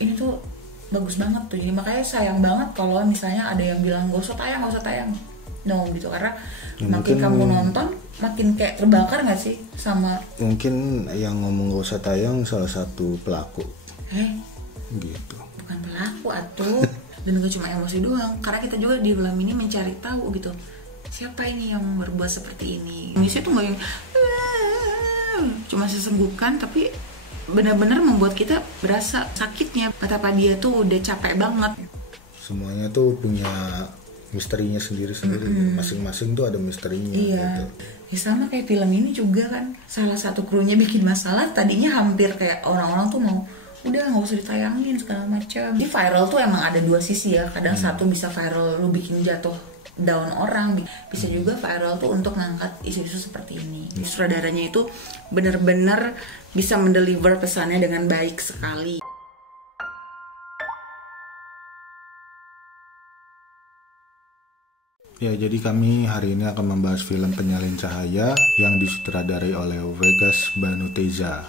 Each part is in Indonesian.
ini tuh bagus banget tuh. Jadi makanya sayang banget kalau misalnya ada yang bilang gak usah tayang no gitu, karena ya, makin kamu nonton makin kayak terbakar gak sih sama. Mungkin yang ngomong gak usah tayang salah satu pelaku gitu, bukan pelaku atuh. Dan gak cuma emosi doang, karena kita juga di film ini mencari tahu gitu, siapa ini yang berbuat seperti ini. Indonesia tuh gak yang cuma sesenggukan, tapi benar-benar membuat kita berasa sakitnya betapa dia tuh udah capek banget. Semuanya tuh punya misterinya sendiri-sendiri. Masing-masing tuh ada misterinya. Iya. Gitu. Ya sama kayak film ini juga kan, salah satu krunya bikin masalah. Tadinya hampir kayak orang-orang tuh mau udah nggak usah ditayangin segala macam. Di viral tuh emang ada dua sisi ya. Kadang satu bisa viral lu bikin jatuh down orang, bisa juga viral tuh untuk ngangkat isu-isu seperti ini. Sutradaranya itu benar-benar bisa mendeliver pesannya dengan baik sekali. Ya, jadi kami hari ini akan membahas film Penyalin Cahaya yang disutradarai oleh Vegas Banuteza.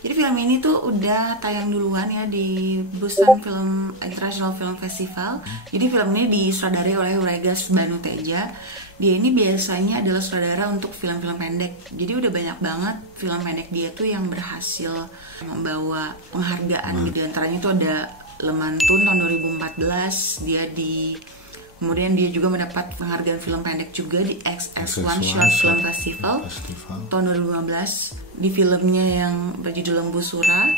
Jadi film ini tuh udah tayang duluan ya di Busan Film International Film Festival. Jadi film ini disutradarai oleh Vegas Banuteza. Dia ini biasanya adalah sutradara untuk film-film pendek. Jadi udah banyak banget film pendek dia tuh yang berhasil membawa penghargaan. Di antaranya tuh ada Lemantun tahun 2014, kemudian dia juga mendapat penghargaan film pendek juga di XX1 Short Film Festival tahun 2015 di filmnya yang berjudul Lembu Sura.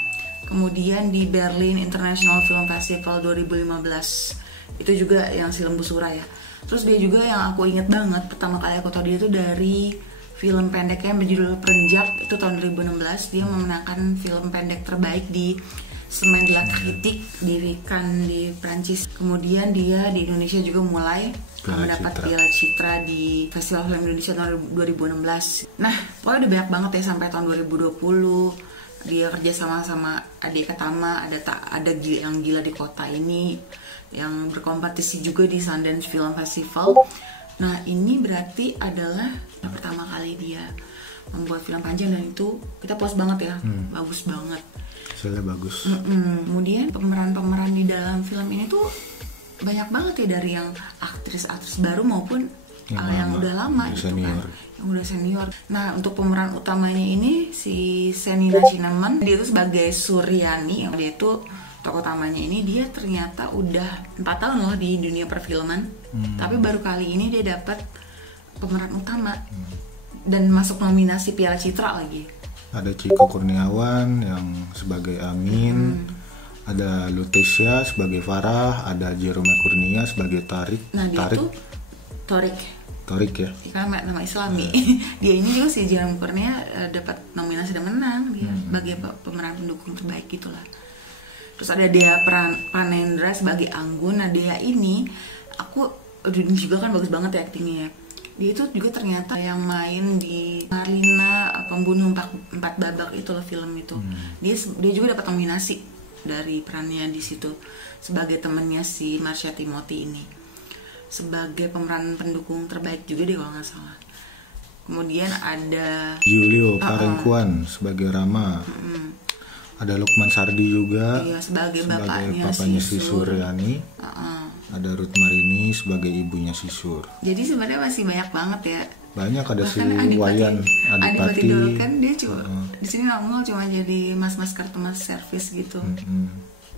Kemudian di Berlin International Film Festival 2015 itu juga yang si Lembu Sura ya. Terus dia juga yang aku inget banget pertama kali aku tahu dia itu dari film pendeknya yang berjudul Perenjak, itu tahun 2016. Dia memenangkan film pendek terbaik di Semaine de la Critique di Cannes di Prancis. Kemudian dia di Indonesia juga mulai mendapat Piala Citra di Festival Film Indonesia tahun 2016. Nah, pokoknya udah banyak banget ya sampai tahun 2020. Dia kerja sama Ade Katama, ada yang gila di kota ini, yang berkompetisi juga di Sundance Film Festival. Nah, ini berarti adalah pertama kali dia membuat film panjang, dan itu kita puas banget ya, bagus banget. Hasilnya bagus. Kemudian pemeran-pemeran di dalam film ini tuh banyak banget ya, dari yang aktris-aktris baru maupun yang udah lama gitu kan, yang udah senior. Nah, untuk pemeran utamanya ini si Senina Cinnamon, dia tuh sebagai Suryani, yang dia tuh tokoh utamanya ini. Dia ternyata udah 4 tahun loh di dunia perfilman, tapi baru kali ini dia dapat pemeran utama dan masuk nominasi Piala Citra lagi. Ada Ciko Kurniawan yang sebagai Amin, ada Lutesia sebagai Farah, ada Jerome Kurnia sebagai Tarik. Nah, dia tuh Torik ya, karena nama Islami. Dia ini juga si Jerome Kurnia dapat nominasi dan menang dia sebagai pemeran pendukung terbaik gitulah. Terus ada Dea Pranendra sebagai Anggun. Nah, Dea ini ini juga kan bagus banget ya aktingnya ya. Dia itu juga ternyata yang main di Marlina Pembunuh 4 Babak itu loh, film itu. Dia juga dapat nominasi dari perannya di situ sebagai temannya si Marsha Timothy ini, sebagai pemeran pendukung terbaik juga dia kalau nggak salah. Kemudian ada Julio Parengkuan sebagai Rama. Ada Lukman Sardi juga sebagai bapaknya si Suryani. Ada Ruth Marini sebagai ibunya si Sur. Jadi sebenarnya masih banyak banget ya. Banyak, ada bahkan si Wayan Adipati Dolken kan dia cuma di sini nongol cuma jadi mas-mas customer service gitu.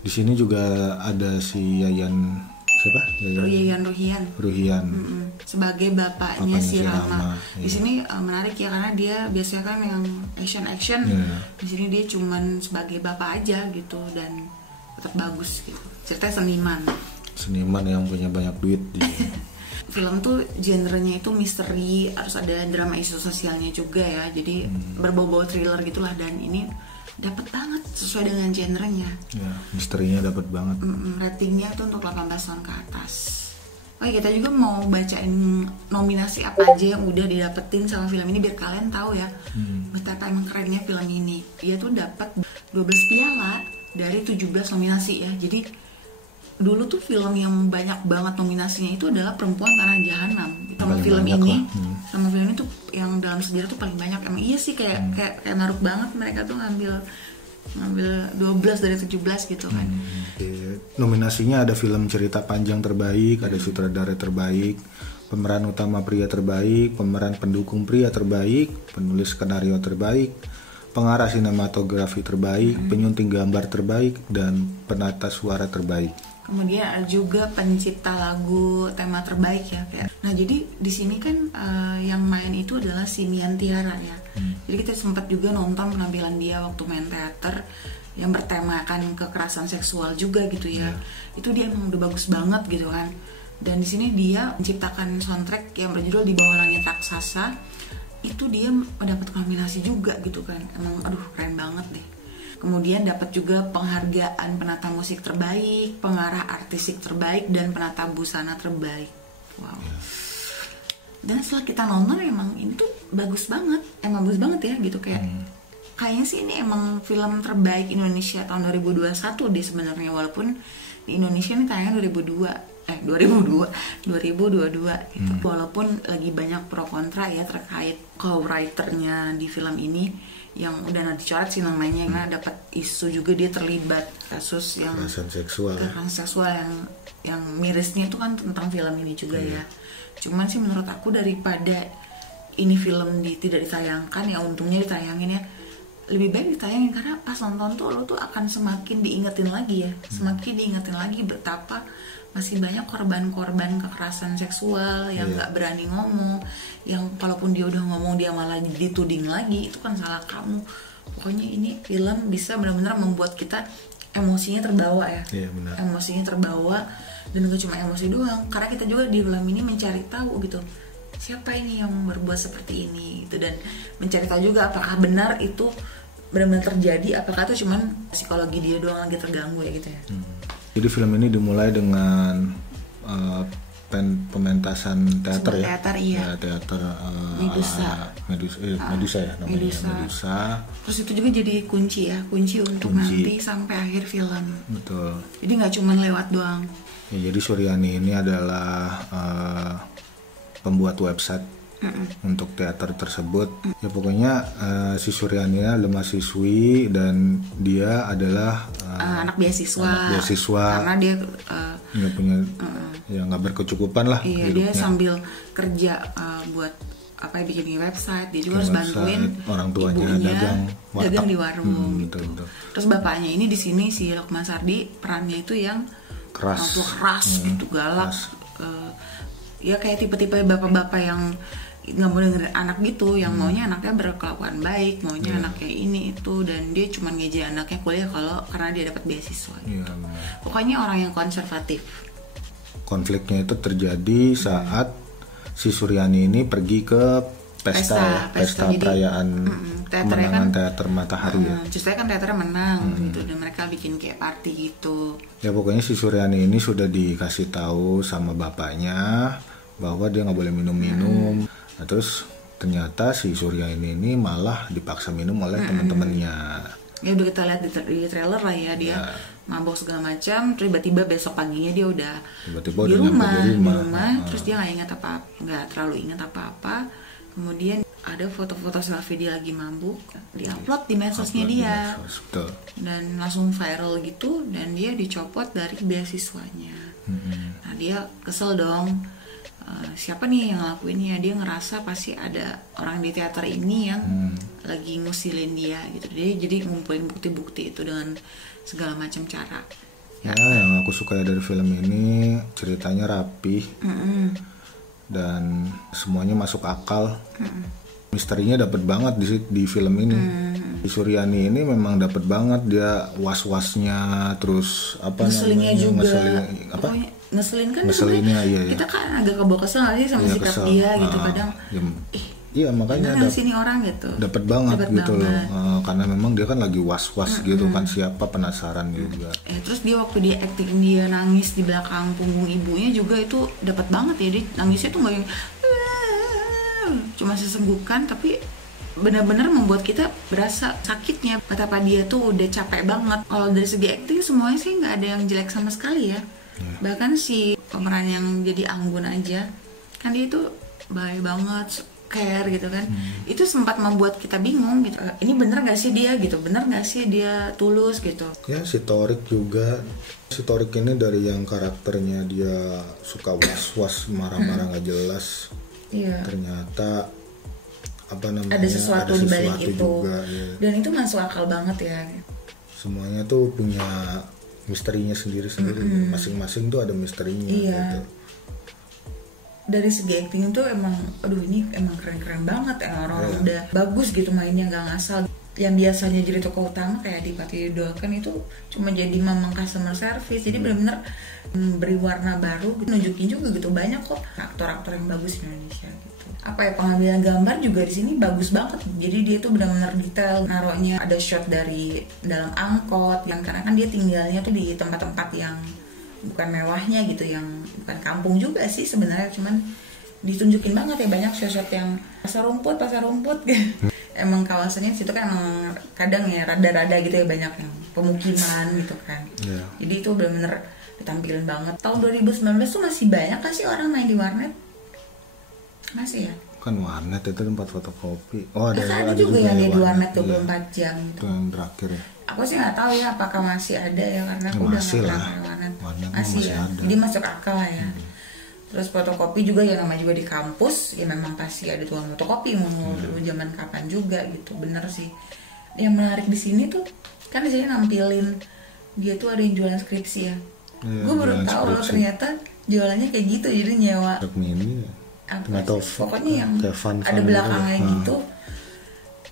Di sini juga ada si Yayan Ruhian. Sebagai bapaknya si Rama. Di sini menarik ya, karena dia biasanya kan yang action. Di sini dia cuman sebagai bapak aja gitu, dan tetap bagus gitu. Ceritanya seniman yang punya banyak duit. Film tuh genrenya itu misteri, harus ada drama isu sosialnya juga ya. Jadi berbau-bau thriller gitulah, dan ini dapat banget sesuai dengan genrenya. Ya, misterinya dapat banget. Ratingnya tuh untuk 18 tahun ke atas. Oke, kita juga mau bacain nominasi apa aja yang udah didapetin sama film ini biar kalian tahu ya betapa emang kerennya film ini. Dia tuh dapat 12 piala dari 17 nominasi ya. Jadi dulu tuh film yang banyak banget nominasinya itu adalah Perempuan Tanah Jahanam. Sama film ini tuh yang dalam sejarah tuh paling banyak. Emang iya sih, kayak naruh banget mereka tuh ngambil ngambil 12 dari 17 gitu kan. Nominasinya ada film cerita panjang terbaik, ada sutradara terbaik, pemeran utama pria terbaik, pemeran pendukung pria terbaik, penulis skenario terbaik, pengarah sinematografi terbaik, penyunting gambar terbaik, dan penata suara terbaik. Kemudian ada juga pencipta lagu tema terbaik ya kayak. Nah jadi di sini kan yang main itu adalah si Mian Tiara ya. Jadi kita sempat juga nonton penampilan dia waktu main teater yang bertemakan kekerasan seksual juga gitu ya. Itu dia emang udah bagus banget gitu kan. Dan di sini dia menciptakan soundtrack yang berjudul Di Bawah Langit Raksasa. Itu dia mendapat nominasi juga gitu kan. Emang aduh keren banget deh. Kemudian dapat juga penghargaan penata musik terbaik, pengarah artistik terbaik, dan penata busana terbaik. Wow. Dan setelah kita nonton emang ini tuh bagus banget, emang bagus banget ya gitu kayak. Kayaknya sih ini emang film terbaik Indonesia tahun 2021 deh sebenarnya, walaupun di Indonesia ini tayangnya 2022 gitu. Walaupun lagi banyak pro kontra ya terkait co-writernya di film ini yang udah dicoret sih namanya karena dapat isu juga dia terlibat kasus yang kekerasan seksual yang mirisnya itu kan tentang film ini juga ya. Cuman sih menurut aku daripada ini film tidak ditayangkan ya, untungnya ditayangin ya, lebih baik ditayangin karena pas nonton tuh lo tuh akan semakin diingetin lagi ya, semakin diingetin lagi betapa masih banyak korban-korban kekerasan seksual yang nggak berani ngomong, yang kalaupun dia udah ngomong dia malah dituding lagi, itu kan salah kamu. Pokoknya ini film bisa benar-benar membuat kita emosinya terbawa ya, emosinya terbawa, dan gak cuma emosi doang, karena kita juga di film ini mencari tahu gitu siapa ini yang berbuat seperti ini gitu, dan mencari tahu juga apakah benar itu benar-benar terjadi, apakah itu cuman psikologi dia doang lagi terganggu ya gitu ya. Jadi film ini dimulai dengan pementasan teater ya. Teater iya. Teater Medusa ya namanya. Medusa. Terus itu juga jadi kunci untuk nanti sampai akhir film. Betul. Jadi nggak cuma lewat doang. Ya, jadi Suryani ini adalah pembuat website untuk teater tersebut. Ya pokoknya si Suryani adalah mahasiswi dan dia adalah anak beasiswa. Karena dia nggak punya nggak berkecukupan lah. Iya, hidupnya. Dia sambil kerja buat bikin website, dia juga harus bantuin orang tuanya dagang di warung gitu. Betul. Terus bapaknya ini di sini si Lukman Sardi perannya itu yang keras gitu, galak. Ya kayak tipe-tipe bapak-bapak yang nggak mau dengerin anak gitu, yang maunya anaknya berkelakuan baik, maunya anaknya ini itu, dan dia cuma ngejek anaknya kuliah karena dia dapat beasiswa gitu. Pokoknya orang yang konservatif. Konfliknya itu terjadi saat si Suryani ini pergi ke pesta perayaan kemenangan teater Matahari ya. Ceritanya kan teaternya menang gitu, dan mereka bikin kayak party gitu. Ya pokoknya si Suryani ini sudah dikasih tahu sama bapaknya bahwa dia nggak boleh minum-minum. Nah, terus ternyata si Suryani ini malah dipaksa minum oleh teman-temannya. Ya udah kita lihat di trailer lah ya, dia mabok segala macam, tiba-tiba besok paginya dia udah di rumah, terus dia nggak terlalu ingat apa-apa. Kemudian ada foto-foto selfie dia lagi mabuk, diupload di medsosnya dia, dan langsung viral gitu, dan dia dicopot dari beasiswanya. Nah dia kesel dong. Siapa nih yang ngelakuinnya? Dia ngerasa pasti ada orang di teater ini yang lagi ngusilin dia gitu. Dia jadi ngumpulin bukti-bukti itu dengan segala macam cara. Ya, yang aku suka dari film ini ceritanya rapih dan semuanya masuk akal. Misterinya dapat banget di film ini. Di Suryani ini memang dapat banget, dia was-wasnya, terus ngeselinnya juga. Ngeselin kan iya. Kita kan agak kebawa kesel sih sama sikap dia gitu kadang. Iya makanya sini orang gitu. Dapat banget gitu loh. Karena memang dia kan lagi was-was gitu kan, siapa penasaran juga. Terus dia waktu dia acting dia nangis di belakang punggung ibunya juga itu dapat banget ya, dia nangisnya tuh nggak yang cuma sesenggukan, tapi benar-benar membuat kita berasa sakitnya betapa dia tuh udah capek banget. Kalau dari segi acting semuanya sih nggak ada yang jelek sama sekali ya. Bahkan si pemeran yang jadi Anggun aja kan dia itu baik banget, care gitu kan. Itu sempat membuat kita bingung gitu, ini bener nggak sih dia gitu, bener nggak sih dia tulus gitu. Ya si Torik juga, si Torik ini dari yang karakternya dia suka was-was, marah-marah nggak jelas, ternyata apa namanya, ada sesuatu di balik itu juga, ya. Dan itu masuk akal banget ya. Semuanya tuh punya misterinya sendiri-sendiri, masing-masing tuh ada misterinya gitu. Dari segi acting tuh emang, aduh ini emang keren-keren banget, orang-orang udah bagus gitu mainnya, nggak ngasal. Yang biasanya jadi tokoh utama kayak Adipati Dolken itu cuma jadi mamang customer service, jadi benar-benar beri warna baru, nunjukin juga gitu banyak kok aktor-aktor yang bagus di Indonesia gitu. Apa ya, pengambilan gambar juga di sini bagus banget, jadi dia tuh benar-benar detail, naruhnya ada shot dari dalam angkot, yang karena kan dia tinggalnya tuh di tempat-tempat yang bukan mewahnya gitu, yang bukan kampung juga sih sebenarnya, cuman ditunjukin banget ya, banyak shot-shot yang pasar rumput gitu. Emang kawasannya situ kan emang kadang ya rada-rada gitu ya, banyak yang pemukiman gitu kan. Jadi itu benar-benar ditampilin banget. Tahun 2019 tuh masih banyak kan sih orang main di warnet? Masih ya? Kan warnet itu tempat fotokopi. Oh ada juga yang di warnet 24 jam gitu. Itu yang terakhir ya. Aku sih nggak tahu ya apakah masih ada ya, karena aku udah nggak pernah ke warnet. Masih ya. Ada. Jadi masuk akal lah ya. Terus fotokopi juga ya, namanya juga di kampus ya, memang pasti ada tukang fotokopi mau dulu zaman kapan juga gitu. Bener sih. Yang menarik di sini tuh kan di sini nampilin dia tuh ada yang jualan skripsi ya. Gue baru tahu loh ternyata jualannya kayak gitu, jadi nyewa. Pokoknya yang ada belakangnya gitu.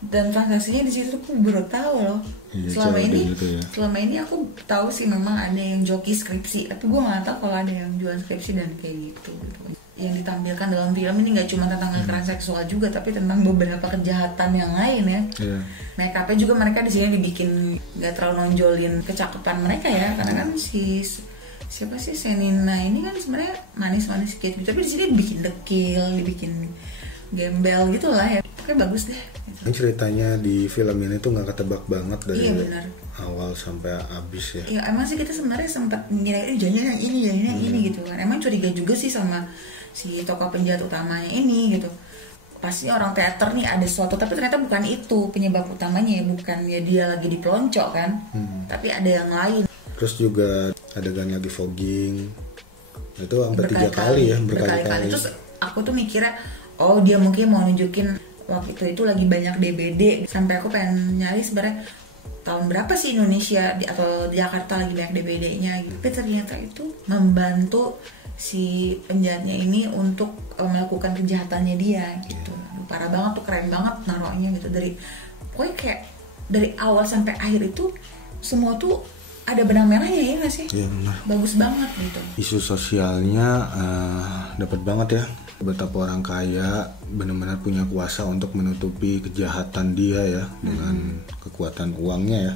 Dan transaksinya di situ aku baru tahu loh. Selama ini aku tahu sih memang ada yang joki skripsi, tapi gue nggak tahu kalau ada yang jualan skripsi dan kayak gitu. Yang ditampilkan dalam film ini nggak cuma tentang kekerasan seksual juga, tapi tentang beberapa kejahatan yang lain ya. Make upnya juga mereka di sini dibikin nggak terlalu nonjolin kecakapan mereka ya, karena kan siapa sih Senina ini kan sebenarnya manis-manis gitu, tapi di sini dibikin dekil, dibikin gembel gitulah ya. Oke, bagus deh. Ini ceritanya di film ini tuh nggak ketebak banget dari awal sampai habis ya. Iya, emang sih kita sebenarnya sempat ngira jangan yang ini gitu kan. Emang curiga juga sih sama si tokoh penjahat utamanya ini gitu. Pasti orang teater nih ada sesuatu, tapi ternyata bukan itu penyebab utamanya ya, bukan ya dia lagi dipelonco kan, tapi ada yang lain. Terus juga adegan lagi fogging itu sampai 3 kali ya, berkali-kali. Terus aku tuh mikirnya, oh dia mungkin mau nunjukin waktu itu lagi banyak DBD, sampai aku pengen nyari sebenarnya tahun berapa sih Indonesia atau Jakarta lagi banyak DBD-nya gitu. Tapi ternyata itu membantu si penjahatnya ini untuk melakukan kejahatannya dia gitu. Parah banget tuh, keren banget naruhnya gitu, dari pokoknya kayak dari awal sampai akhir itu semua tuh ada benang merahnya ya nggak sih? Iya benar. Bagus banget gitu. Isu sosialnya dapat banget ya. Betapa orang kaya benar-benar punya kuasa untuk menutupi kejahatan dia ya dengan kekuatan uangnya ya.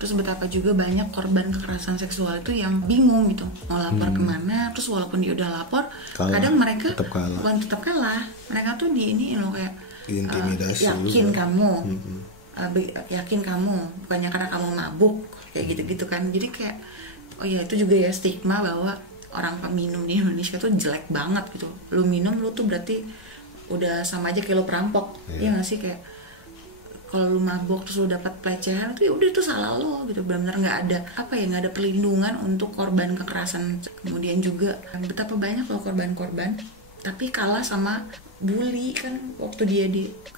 Terus betapa juga banyak korban kekerasan seksual itu yang bingung gitu mau lapor kemana. Terus walaupun dia udah lapor, kadang mereka bukan tetap kalah. Mereka tuh di ini loh kayak intimidasi. Yakin kamu bukannya karena kamu mabuk kayak gitu-gitu kan. Jadi kayak oh ya itu juga ya stigma bahwa orang peminum di Indonesia tuh jelek banget gitu. Lu minum lu tuh berarti udah sama aja kayak lu perampok. Iya nggak sih, kayak kalau lu mabok terus lu dapat pelecehan itu ya udah itu salah lo gitu. Benar-benar nggak ada nggak ada perlindungan untuk korban kekerasan. Kemudian juga betapa banyak loh korban-korban tapi kalah sama bully kan. Waktu dia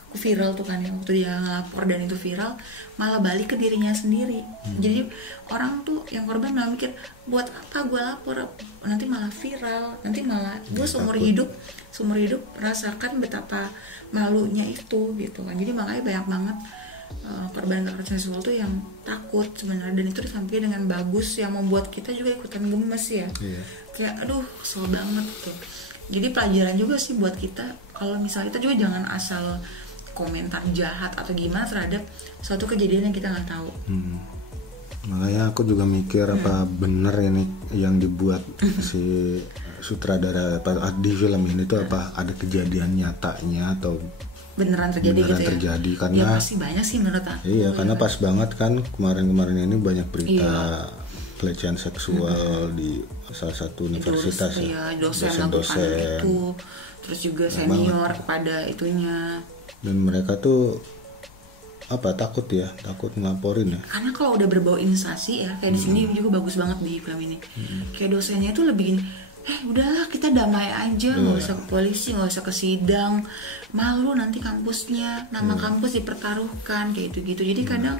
viral tuh kan ya, waktu dia ngelapor dan itu viral malah balik ke dirinya sendiri. Jadi orang tuh yang korban malah mikir buat apa gue lapor, nanti malah viral, nanti malah gue seumur hidup rasakan betapa malunya itu gitu kan. Jadi makanya banyak banget korban kekerasan seksual tuh yang takut sebenarnya, dan itu disampaikan dengan bagus yang membuat kita juga ikutan gemes ya. Kayak aduh kesel banget tuh. Jadi pelajaran juga sih buat kita, kalau misalnya kita juga jangan asal komentar jahat atau gimana terhadap suatu kejadian yang kita nggak tahu. Makanya aku juga mikir apa bener ini yang dibuat si sutradara di film ini tuh apa ada kejadian nyatanya atau beneran terjadi gitu ya? Terjadi karena ya pasti banyak sih menurut aku. Iya, karena pas banget kan kemarin ini banyak berita pelecehan seksual di salah satu universitas ya, dosen melakukan itu, terus juga senior kepada itunya. Dan mereka tuh takut ngelaporin ya. Karena kalau udah berbau instansi ya, kayak di sini juga bagus banget di film ini. Kayak dosennya itu lebih gini, udahlah kita damai aja, nggak usah ke polisi, nggak usah ke sidang, malu nanti kampusnya, nama kampus dipertaruhkan kayak gitu-gitu. Jadi kadang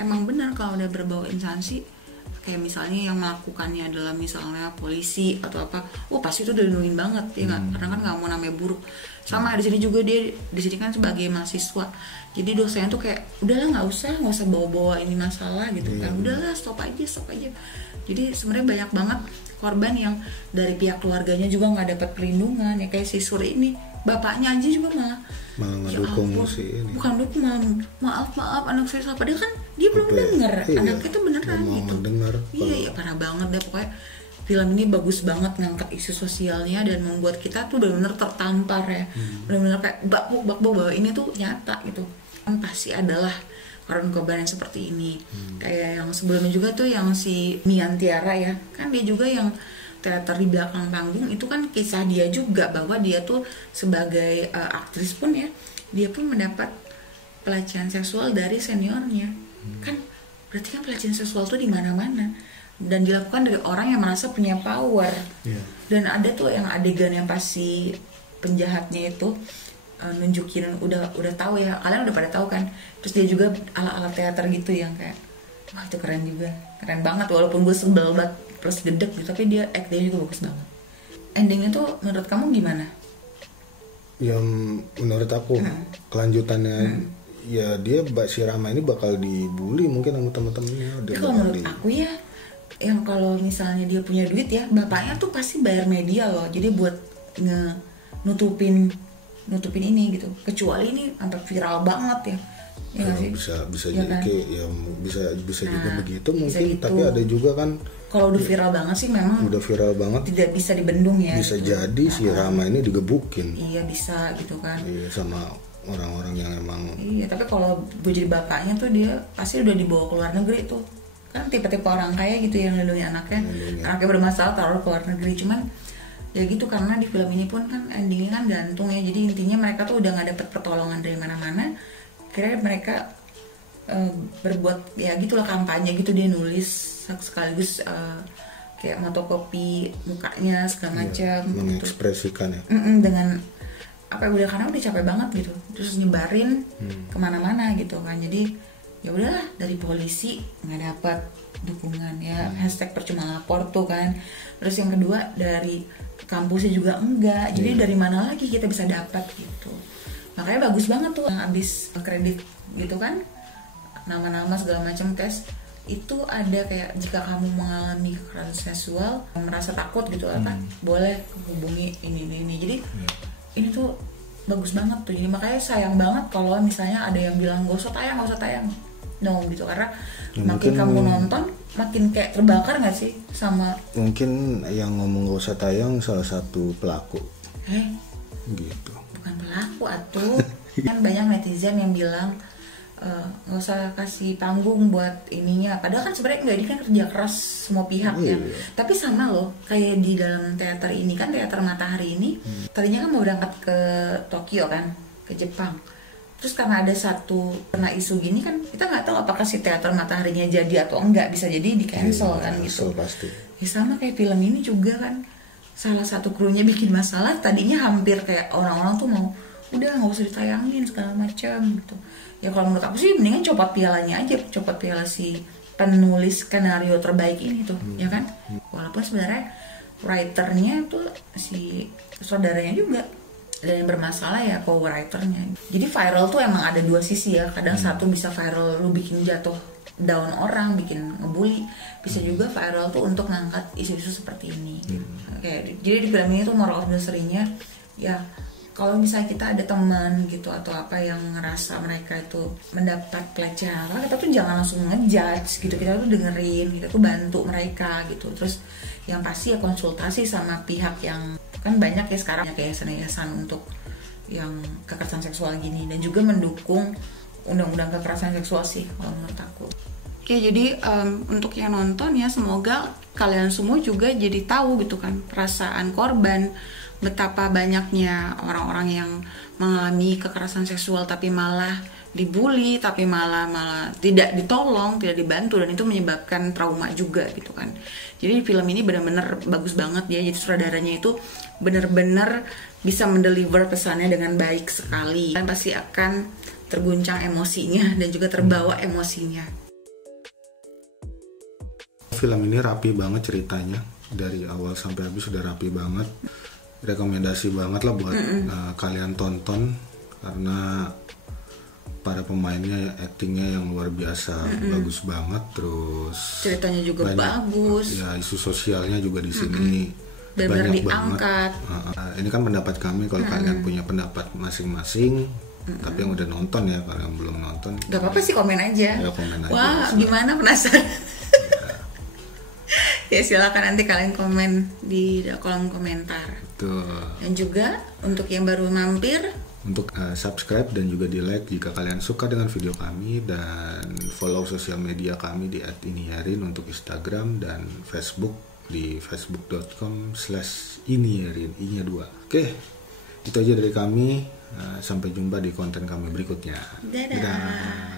emang benar kalau udah berbau instansi, kayak misalnya yang melakukannya adalah misalnya polisi atau apa, pasti itu udah dilindungin banget ya nggak, karena kan nggak mau namanya buruk. Sama di sini juga dia di sini kan sebagai mahasiswa, jadi dosennya tuh kayak udahlah nggak usah bawa-bawa ini masalah gitu kan, udahlah stop aja. Jadi sebenarnya banyak banget korban yang dari pihak keluarganya juga nggak dapat perlindungan ya, kayak si Suri ini, bapaknya aja juga malah ngedukung si ini. Bukan dukung, malah maaf anak saya salah, padahal kan dia belum denger, anak itu beneran gitu. Iya, parah banget deh pokoknya. Film ini bagus banget ngangkat isu sosialnya dan membuat kita tuh benar-benar tertampar ya, benar-benar kayak bakbo bahwa ini tuh nyata gitu. Kan pasti adalah korban yang seperti ini. Kayak yang sebelumnya juga tuh yang si Mian Tiara ya, kan dia juga yang teater di belakang panggung itu kan kisah dia juga, bahwa dia tuh sebagai aktris pun ya, dia pun mendapat pelecehan seksual dari seniornya. Kan berarti kan pelecehan seksual tuh di mana-mana dan dilakukan dari orang yang merasa punya power. Dan ada tuh yang adegan yang pasti penjahatnya itu nunjukin udah tahu ya, kalian udah pada tahu kan, terus dia juga ala teater gitu yang kayak wah itu keren banget walaupun gue sebel banget plus gedek gitu, tapi dia actingnya juga bagus banget. Endingnya tuh menurut kamu gimana? Yang menurut aku kelanjutannya ya dia si Rama ini bakal dibully mungkin sama temen-temennya. Kalau menurut aku ya, yang kalau misalnya dia punya duit ya, bapaknya tuh pasti bayar media loh, jadi buat nutupin ini gitu. Kecuali ini sampai viral banget ya. Ya bisa ya jadi kan? kayak ya bisa juga begitu mungkin gitu. Tapi ada juga kan kalau udah viral banget sih memang udah viral banget tidak bisa dibendung ya. Bisa gitu. Jadi si Rama ini digebukin. Iya bisa gitu kan. Iya sama orang-orang yang emang. Iya, tapi kalau gue jadi bapaknya tuh dia pasti udah dibawa ke luar negeri tuh. Kan tipe-tipe orang kaya gitu yang lindungi anaknya. Anaknya bermasalah taruh ke luar negeri. Cuman ya gitu, karena di film ini pun kan endingnya kan gantung ya, jadi intinya mereka tuh udah nggak dapet pertolongan dari mana-mana. Akhirnya mereka berbuat ya gitulah, kampanye gitu, dia nulis sekaligus kayak motokopi mukanya segala macam, mengekspresikan ya dengan apa udah, karena udah capek banget gitu, terus nyebarin kemana-mana gitu kan. Jadi ya udahlah, dari polisi nggak dapat dukungan ya, hashtag percuma lapor tuh kan. Terus yang kedua dari kampusnya juga enggak, jadi dari mana lagi kita bisa dapat gitu. Makanya bagus banget tuh yang abis kredit gitu kan, nama-nama segala macam tes itu ada kayak jika kamu mengalami kekerasan seksual merasa takut gitu apa boleh hubungi ini. Jadi ini tuh bagus banget tuh. Jadi makanya sayang banget kalau misalnya ada yang bilang gak usah tayang no gitu, karena makin kamu nonton makin kayak terbakar nggak sih sama. Mungkin yang ngomong gak usah tayang salah satu pelaku gitu, bukan pelaku atuh. Kan banyak netizen yang bilang nggak usah kasih panggung buat ininya, padahal kan sebenarnya nggak, ini kan kerja keras semua pihak ya. Tapi sama loh kayak di dalam teater ini kan, teater Matahari ini tadinya kan mau berangkat ke Tokyo kan, ke Jepang. Terus karena ada satu kena isu gini kan, kita nggak tahu apakah si teater Mataharinya jadi atau enggak, bisa jadi di cancel kan gitu. Pasti. Ya sama kayak film ini juga kan, salah satu krunya bikin masalah, tadinya hampir kayak orang-orang tuh mau udah nggak usah ditayangin segala macam gitu. Ya kalau menurut aku sih mendingan copot pialanya aja, copot piala si penulis skenario terbaik ini tuh, ya kan. Walaupun sebenarnya writernya tuh si saudaranya juga, dan yang bermasalah ya co-writernya. Jadi viral tuh emang ada dua sisi ya. Kadang satu bisa viral lu bikin jatuh down orang, bikin ngebully. Bisa juga viral tuh untuk ngangkat isu-isu seperti ini. Kayak jadi di film ini tuh moral of the story-nya ya, kalau misalnya kita ada teman gitu atau apa yang ngerasa mereka itu mendapat pelecehan, kita tuh jangan langsung ngejudge gitu, kita tuh dengerin, kita tuh bantu mereka gitu. Terus yang pasti ya konsultasi sama pihak yang kan banyak ya sekarang kayak yayasan untuk yang kekerasan seksual gini, dan juga mendukung undang-undang kekerasan seksual sih kalau menurut aku. Oke, jadi untuk yang nonton ya, semoga kalian semua juga jadi tahu gitu kan perasaan korban, betapa banyaknya orang-orang yang mengalami kekerasan seksual tapi malah dibully, tapi malah tidak ditolong, tidak dibantu, dan itu menyebabkan trauma juga gitu kan. Jadi film ini benar-benar bagus banget ya. Jadi sutradaranya itu benar-benar bisa mendeliver pesannya dengan baik sekali. Kalian pasti akan terguncang emosinya dan juga terbawa emosinya. Film ini rapi banget ceritanya, dari awal sampai habis sudah rapi banget. Rekomendasi banget lah buat kalian tonton, karena para pemainnya, aktingnya yang luar biasa, bagus banget. Terus ceritanya juga bagus. Ya, isu sosialnya juga di sini benar-benar banyak diangkat. Banget. Ini kan pendapat kami, kalau kalian punya pendapat masing-masing. Tapi yang udah nonton ya, kalau yang belum nonton, gak apa-apa sih, komen aja. Ya, komen aja. Wah, gimana, penasaran? Ya silakan nanti kalian komen di kolom komentar. Betul. Dan juga untuk yang baru mampir, untuk subscribe dan juga di like jika kalian suka dengan video kami, dan follow sosial media kami di @iniyarin untuk Instagram dan Facebook di facebook.com/iniyarin, i-nya 2. Oke, itu aja dari kami. Sampai jumpa di konten kami berikutnya. Dadah.